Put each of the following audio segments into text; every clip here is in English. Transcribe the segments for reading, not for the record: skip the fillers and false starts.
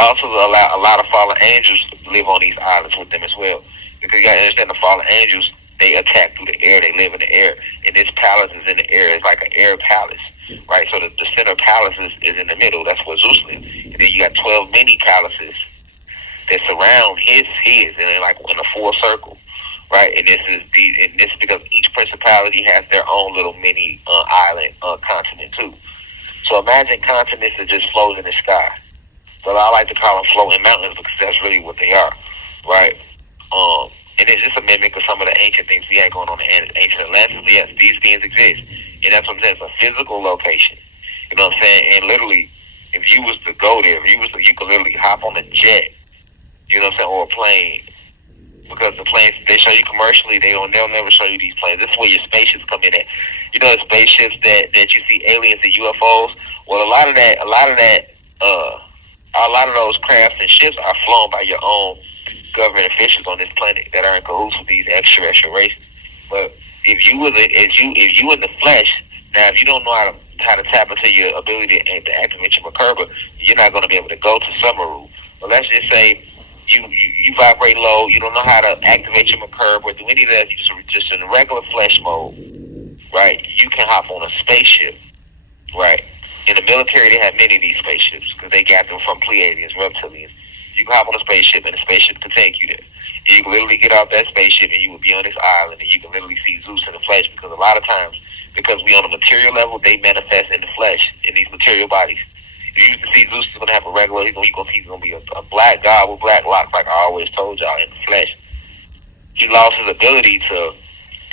also allow a lot of fallen angels to live on these islands with them as well. Because you got to understand the fallen angels, they attack through the air. They live in the air. And this palace is in the air. It's like an air palace, right? So the center palace is in the middle. That's where Zeus lives. And then you got 12 mini palaces that surround his, and they're like in a full circle, right? And this is because each principality has their own little mini island continent too. So imagine continents that just float in the sky. But I like to call them floating mountains because that's really what they are, right? And it's just a mimic of some of the ancient things we had going on in ancient Atlantis. Yes, these beings exist, and that's what I'm saying. It's a physical location. You know what I'm saying? And literally, if you was to go there, you could literally hop on a jet. You know what I'm saying, or a plane. Because the planes they show you commercially, they'll never show you these planes. This is where your spaceships come in at. You know the spaceships that you see aliens and UFOs. Well, a lot of those crafts and ships are flown by your own government officials on this planet that are in cahoots with these extraterrestrial races. But if you in the flesh, now if you don't know how to tap into your ability to activate your Merkaba, you're not going to be able to go to Sumeru. But let's just say you vibrate low, you don't know how to activate your Merkaba or do any of that. You just in regular flesh mode, right? You can hop on a spaceship, right? In the military, they have many of these spaceships because they got them from Pleiadians, reptilians. You can hop on a spaceship, and the spaceship can take you there. And you can literally get off that spaceship, and you will be on this island, and you can literally see Zeus in the flesh. Because a lot of times, because we on a material level, they manifest in the flesh in these material bodies. If you see Zeus is gonna have a regular, he's gonna be a black god with black locks, like I always told y'all in the flesh. He lost his ability to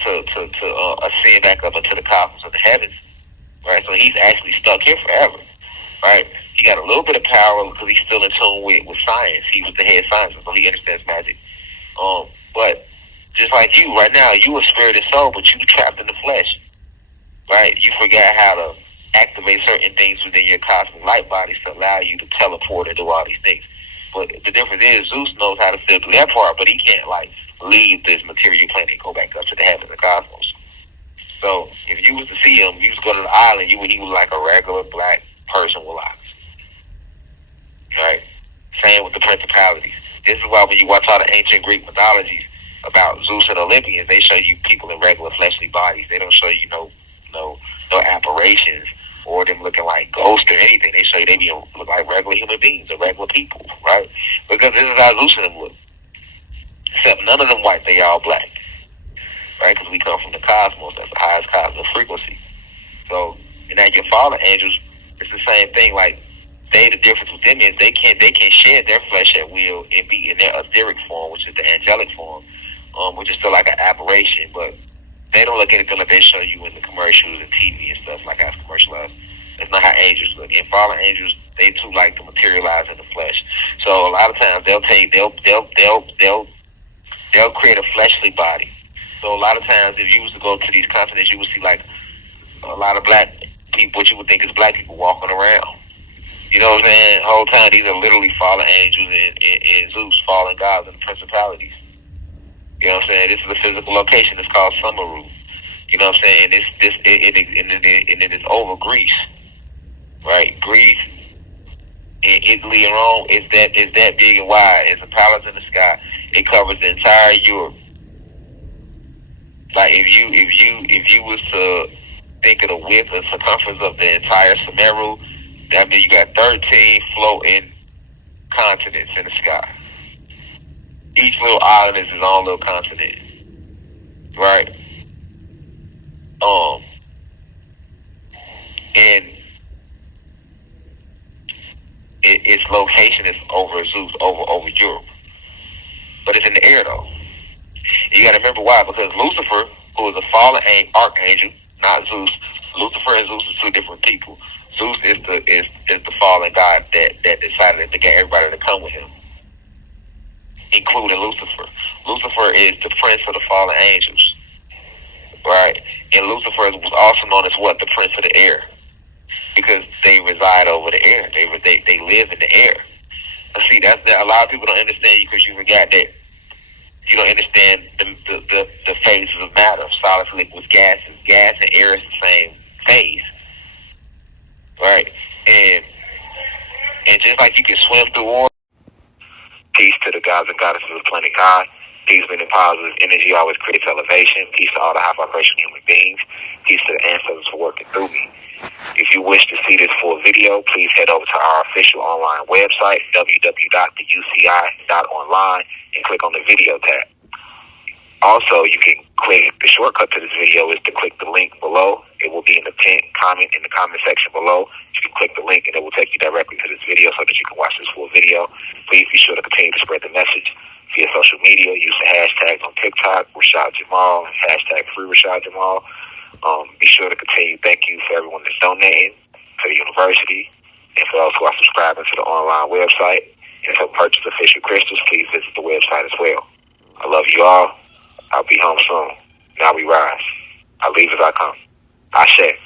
ascend back up into the cosmos of the heavens. Right, so he's actually stuck here forever, right? He got a little bit of power because he's still in tune with science. He was the head scientist, so he understands magic. But just like you, right now, you a spirit and soul, but you trapped in the flesh, right? You forgot how to activate certain things within your cosmic light bodies to allow you to teleport and do all these things. But the difference is Zeus knows how to still do that part, but he can't leave this material planet and go back up to the heavens of the cosmos. So if you was to see him, you was go to the island, he was like a regular black person with locks. Right? Same with the principalities. This is why when you watch all the ancient Greek mythologies about Zeus and Olympians, they show you people in regular fleshly bodies. They don't show you no apparitions or them looking like ghosts or anything. They show you they look like regular human beings or regular people, right? Because this is how Zeus and them look. Except none of them white, they all black. Right, because we come from the cosmos. That's the highest cosmic frequency. So, and now your fallen angels, it's the same thing. Like the difference with them is they can shed their flesh at will and be in their etheric form, which is the angelic form, which is still like an aberration. But they don't look anything like they show you in the commercials and TV and stuff like that's commercialized. That's not how angels look. And fallen angels, they too like to materialize in the flesh. So a lot of times they'll create a fleshly body. So a lot of times, if you was to go to these continents, you would see like a lot of black people, what you would think is black people walking around. You know what I'm saying? The whole time, these are literally fallen angels and Zeus, fallen gods and principalities. You know what I'm saying? This is a physical location. It's called Sumeru. You know what I'm saying? And it is over Greece, right? Greece and Italy and Rome is that big and wide. It's a palace in the sky. It covers the entire Europe. Like if you was to think of the width and circumference of the entire Sumeru, that means you got 13 floating continents in the sky. Each little island is its own little continent, right? And its location is over Zeus, over Europe, but it's in the air though. You got to remember why, because Lucifer, who is a fallen archangel, not Zeus. Lucifer and Zeus are two different people. Zeus is the fallen god that decided to get everybody to come with him, including Lucifer. Lucifer is the prince of the fallen angels, right? And Lucifer was also known as what? The prince of the air, because they reside over the air. They live in the air. See, that's that. A lot of people don't understand you because you forgot that. You don't understand the phases of matter, solids, liquids, gases. Gas and air is the same phase, right? And just like you can swim through water. Peace to the gods and goddesses of planet God. Peace, meaning positive energy always creates elevation. Peace to all the high vibration human beings. Peace to the ancestors for working through me. If you wish to see this full video, please head over to our official online website, www.theuci.online, and click on the video tab. Also, you can click, the shortcut to this video is to click the link below. It will be in the pinned comment in the comment section below. You can click the link and it will take you directly to this video so that you can watch this full video. Please be sure to continue to spread the message via social media. Use the hashtags on TikTok, Rashad Jamal, hashtag free Rashad Jamal. Be sure to continue. Thank you for everyone that's donating to the university and for those who are subscribing to the online website. And to purchase official crystals, please visit the website as well. I love you all. I'll be home soon. Now we rise. I leave as I come. Ashe.